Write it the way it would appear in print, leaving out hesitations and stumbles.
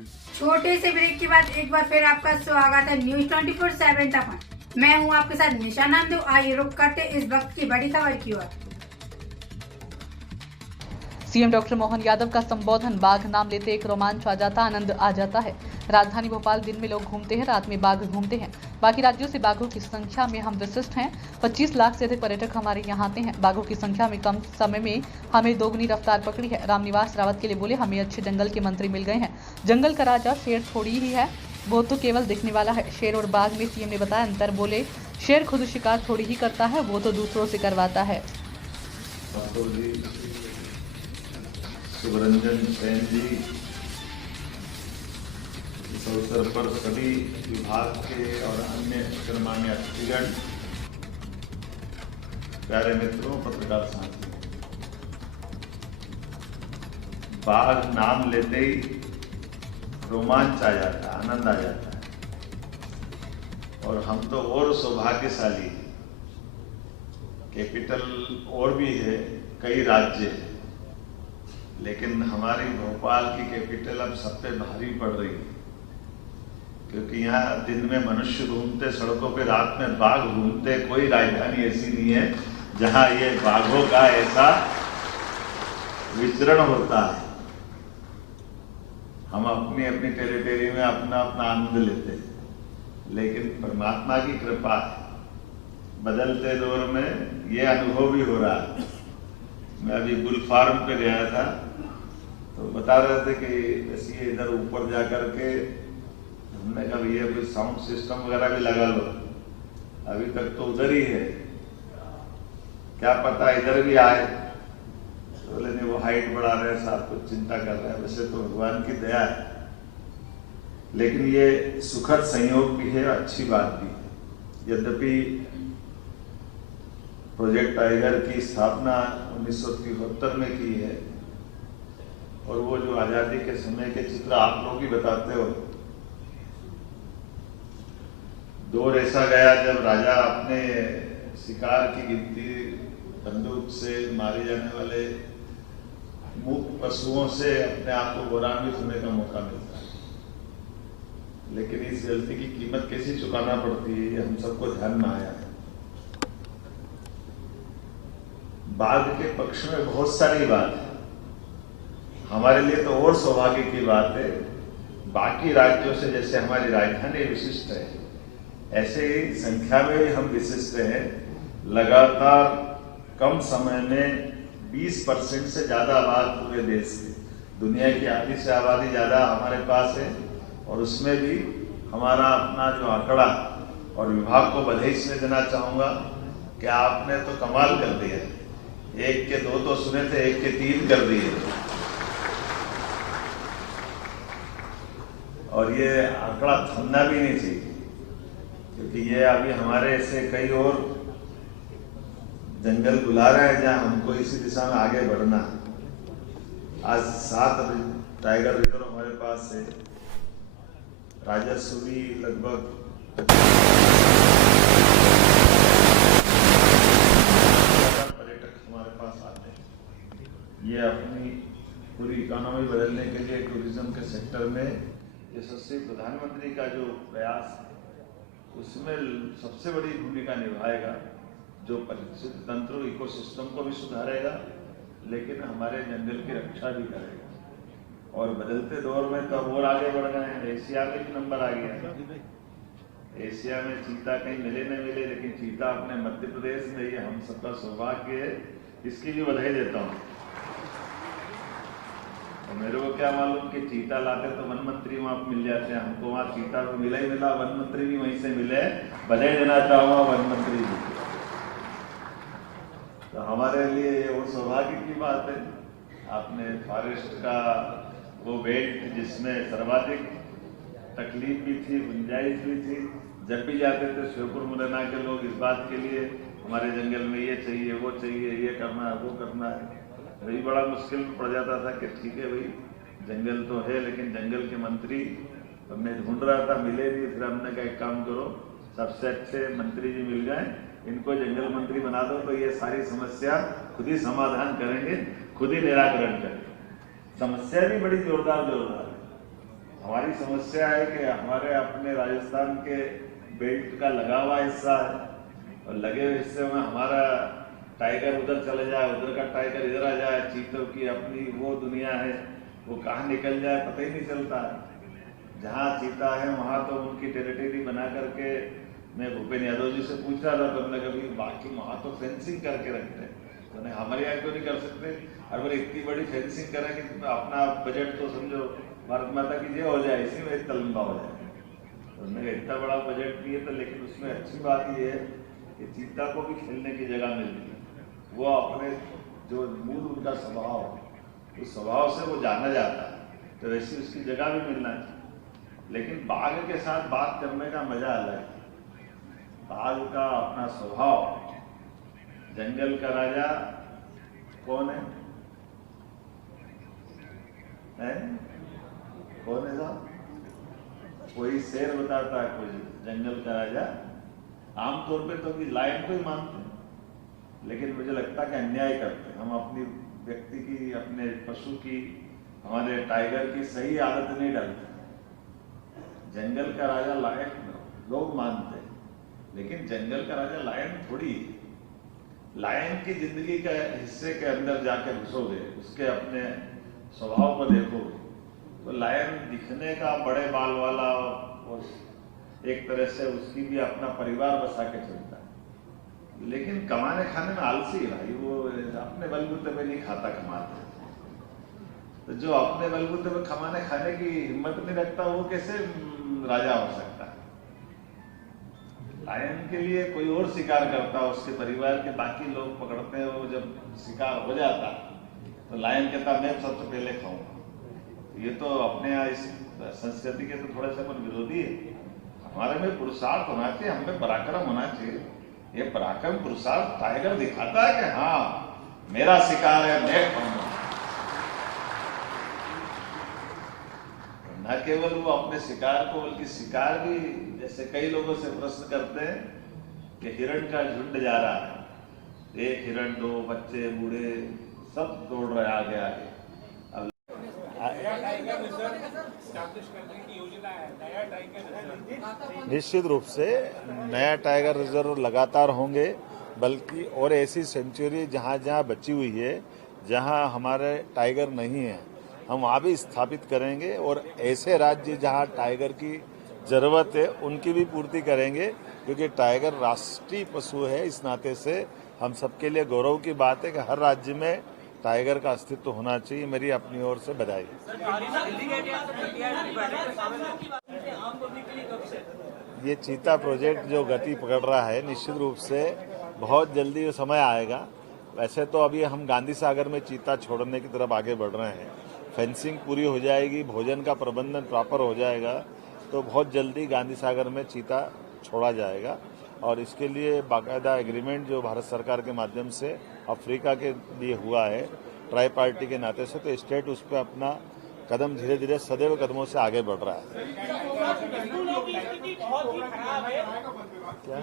छोटे से ब्रेक के बाद एक बार फिर आपका स्वागत है न्यूज 24/7 तक। मैं हूं आपके साथ निशा नंदू। आइए रुक करते इस वक्त की बड़ी खबर की ओर। सीएम डॉक्टर मोहन यादव का संबोधन। बाघ नाम लेते एक रोमांच आ जाता, आनंद आ जाता है। राजधानी भोपाल दिन में लोग घूमते हैं, रात में बाघ घूमते हैं। बाकी राज्यों से बाघों की संख्या में हम विशिष्ट हैं। 25 लाख से अधिक पर्यटक हमारे यहाँ आते हैं। बाघों की संख्या में कम समय में हमें दोगुनी रफ्तार पकड़ी है। रामनिवास रावत के लिए बोले, हमें अच्छे जंगल के मंत्री मिल गए हैं। जंगल का राजा शेर थोड़ी ही है, वो तो केवल दिखने वाला है। शेर और बाघ में सीएम ने बताया अंतर। बोले, शेर खुद शिकार थोड़ी ही करता है, वो तो दूसरों से करवाता है। शिवरंजन सेन जी, इस अवसर पर सभी विभाग के और अन्य गणमान्य अतिथिगण, प्यारे मित्रों, पत्रकार साथियों, बाघ नाम लेते ही रोमांच आ जाता है, आनंद आ जाता है। और हम तो और सौभाग्यशाली हैं। कैपिटल और भी है, कई राज्य हैं, लेकिन हमारी भोपाल की कैपिटल अब सब पे भारी पड़ रही है, क्योंकि यहाँ दिन में मनुष्य घूमते सड़कों पे, रात में बाघ घूमते। कोई राजधानी ऐसी नहीं है जहाँ ये बाघों का ऐसा विचरण होता है। हम अपनी अपनी टेरिटरी में अपना अपना आनंद लेते हैं, लेकिन परमात्मा की कृपा है, बदलते दौर में ये अनुभव भी हो रहा है। मैं अभी गुल फार्म पे गया था, तो बता रहे थे कि ऐसे इधर ऊपर जा करके हमने कहा भैया कोई साउंड सिस्टम वगैरह भी लगा लो। अभी तक तो उधर ही है, क्या पता इधर भी आए। तो बोले नहीं, वो हाइट बढ़ा रहे हैं, साथ कुछ चिंता कर रहे हैं। वैसे तो भगवान की दया है, लेकिन ये सुखद संयोग भी है, अच्छी बात भी है। यद्यपि प्रोजेक्ट टाइगर की स्थापना 1973 में की है, और वो जो आजादी के समय के चित्र आप लोग ही बताते हो। दौर ऐसा गया जब राजा अपने शिकार की गिनती बंदूक से मारे जाने वाले मूक पशुओं से अपने आप को गौरवान्वित होने का मौका मिलता है। लेकिन इस गलती की कीमत कैसी चुकाना पड़ती है, ये हम सबको ध्यान में आया है। बाघ के पक्ष में बहुत सारी बात है। हमारे लिए तो और सौभाग्य की बात है, बाकी राज्यों से जैसे हमारी राजधानी विशिष्ट है, ऐसे ही संख्या में भी हम विशिष्ट हैं। लगातार कम समय में 20% से ज्यादा बाघ पूरे देश में, दुनिया की आधी से आबादी ज्यादा हमारे पास है। और उसमें भी हमारा अपना जो आंकड़ा, और विभाग को बधाई इसमें देना चाहूंगा कि आपने तो कमाल कर दिया है। 1 के 2 तो सुने थे, 1 के 3 कर दिए। और ये आंकड़ा थमना भी नहीं चाहिए, क्योंकि ये अभी हमारे ऐसे कई और जंगल बुला रहे हैं जहां हमको इसी दिशा में आगे बढ़ना है। आज 7 टाइगर रिजर्व हमारे पास है। राजस्व भी लगभग पर्यटक हमारे पास आते हैं। ये अपनी पूरी इकोनॉमी बदलने के लिए टूरिज्म के सेक्टर में यशस्वी प्रधानमंत्री का जो प्रयास है, उसमें सबसे बड़ी भूमिका निभाएगा, जो परिस्थिति तंत्र इकोसिस्टम को भी सुधारेगा, लेकिन हमारे जंगल की रक्षा भी करेगा। और बदलते दौर में तो और आगे बढ़ गए हैं। एशिया में भी नंबर आ गया। एशिया में चीता कहीं मिले न मिले, लेकिन चीता अपने मध्य प्रदेश में, ये हम सबका सौभाग्य है। इसकी भी बधाई देता हूँ। और मेरे को क्या मालूम कि चीता लाते तो वन मंत्री वहां मिल जाते हैं। हमको वहां चीता तो मिला ही मिला, वन मंत्री भी वहीं से मिले। बधाई देना चाहूंगा वन मंत्री जी को। तो हमारे लिए ये वो सौभाग्य की बात है। आपने फॉरेस्ट का वो बेल्ट, जिसमें सर्वाधिक तकलीफ भी थी, गुंजाइश भी थी, जब भी जाते थे श्योपुर मुरैना के लोग इस बात के लिए, हमारे जंगल में ये चाहिए, वो चाहिए, ये करना है, वो करना है। वही बड़ा मुश्किल पड़ जाता था कि ठीक है भाई, जंगल तो है, लेकिन जंगल के मंत्री मैं ढूंढ रहा था, मिले नहीं। फिर हमने कहा एक काम करो, सबसे अच्छे मंत्री जी मिल गए, इनको जंगल मंत्री बना दो, तो ये सारी समस्या खुद ही समाधान करेंगे, खुद ही निराकरण करेंगे। समस्या भी बड़ी जोरदार है। हमारे हमारी समस्या है कि हमारे अपने राजस्थान के बेल्ट का लगा हुआ हिस्सा है और लगे हुए हिस्से में हमारा टाइगर उधर चले जाए, उधर का टाइगर इधर आ जाए, चीतों की अपनी वो दुनिया है, वो कहाँ निकल जाए पता ही नहीं चलता है। जहाँ चीता है वहाँ तो उनकी टेरिटरी बना करके, मैं भूपेन यादव जी से पूछ रहा था तो हमने कभी बाकी वहाँ तो फेंसिंग करके रखते हैं, तो नहीं हमारे यहाँ क्यों नहीं कर सकते। अगर इतनी बड़ी फेंसिंग करें कि अपना बजट तो समझो भारत माता की जय हो जाए, इसी में तलंबा हो जाए। तो हमने इतना बड़ा बजट दिए तो, लेकिन उसमें अच्छी बात यह है कि चीता को भी खेलने की जगह मिलती है, वो अपने जो मूल उनका स्वभाव है उस स्वभाव से वो जाना जाता है, तो वैसी उसकी जगह भी मिलना चाहिए। लेकिन बाघ के साथ बात करने का मजा अलग है। बाघ का अपना स्वभाव, जंगल का राजा कौन है? कौन है साहब? कोई शेर बताता है, कोई जंगल का राजा। आमतौर पे तो लायन को ही मानते हैं, लेकिन मुझे लगता है कि अन्याय करते हैं हम अपनी व्यक्ति की, अपने पशु की, हमारे टाइगर की सही आदत नहीं डालते। जंगल का राजा लायन लोग मानते हैं, लेकिन जंगल का राजा लायन थोड़ी है। लायन की जिंदगी के हिस्से के अंदर जाकर घुसोगे, उसके अपने स्वभाव को देखोगे, तो लायन दिखने का बड़े बाल वाला और एक तरह से उसकी भी अपना परिवार बसा के चलता है, लेकिन कमाने खाने में आलसी है भाई। वो अपने बलबूते पे नहीं खाता कमाते, तो जो अपने बलबूते पे कमाने खाने की हिम्मत नहीं रखता वो कैसे राजा हो सकता है। लायन के लिए कोई और शिकार करता, उसके परिवार के बाकी लोग पकड़ते हैं, वो जब शिकार हो जाता तो लायन कहता मैं सबसे पहले खाऊंगा। ये तो अपने यहाँ इस संस्कृति के तो थोड़े से अपन विरोधी है। हमारे में पुरुषार्थ होना चाहिए, हमें पराक्रम होना चाहिए। ये पराक्रम पुरुषार्थ टाइगर दिखाता है कि हाँ मेरा शिकार है, मैं खाऊंगा। न केवल वो अपने शिकार को, बल्कि शिकार भी, जैसे कई लोगों से प्रश्न करते हैं कि हिरण का झुंड जा रहा है, एक हिरण, दो बच्चे, बूढ़े सब दौड़ रहे आगे आगे। निश्चित रूप से नया टाइगर रिजर्व लगातार होंगे, बल्कि और ऐसी सेंचुरी जहां जहां बची हुई है, जहां हमारे टाइगर नहीं है, हम वहां भी स्थापित करेंगे। और ऐसे राज्य जहां टाइगर की जरूरत है उनकी भी पूर्ति करेंगे, क्योंकि टाइगर राष्ट्रीय पशु है। इस नाते से हम सबके लिए गौरव की बात है कि हर राज्य में टाइगर का अस्तित्व होना चाहिए। मेरी अपनी ओर से बधाई। ये चीता प्रोजेक्ट जो गति पकड़ रहा है, निश्चित रूप से बहुत जल्दी ये समय आएगा। वैसे तो अभी हम गांधी सागर में चीता छोड़ने की तरफ आगे बढ़ रहे हैं। फेंसिंग पूरी हो जाएगी, भोजन का प्रबंधन प्रॉपर हो जाएगा, तो बहुत जल्दी गांधी सागर में चीता छोड़ा जाएगा। और इसके लिए बाकायदा एग्रीमेंट जो भारत सरकार के माध्यम से अफ्रीका के लिए हुआ है, ट्राई पार्टी के नाते से, तो स्टेट उस पर अपना कदम धीरे धीरे सदैव कदमों से आगे बढ़ रहा है। क्या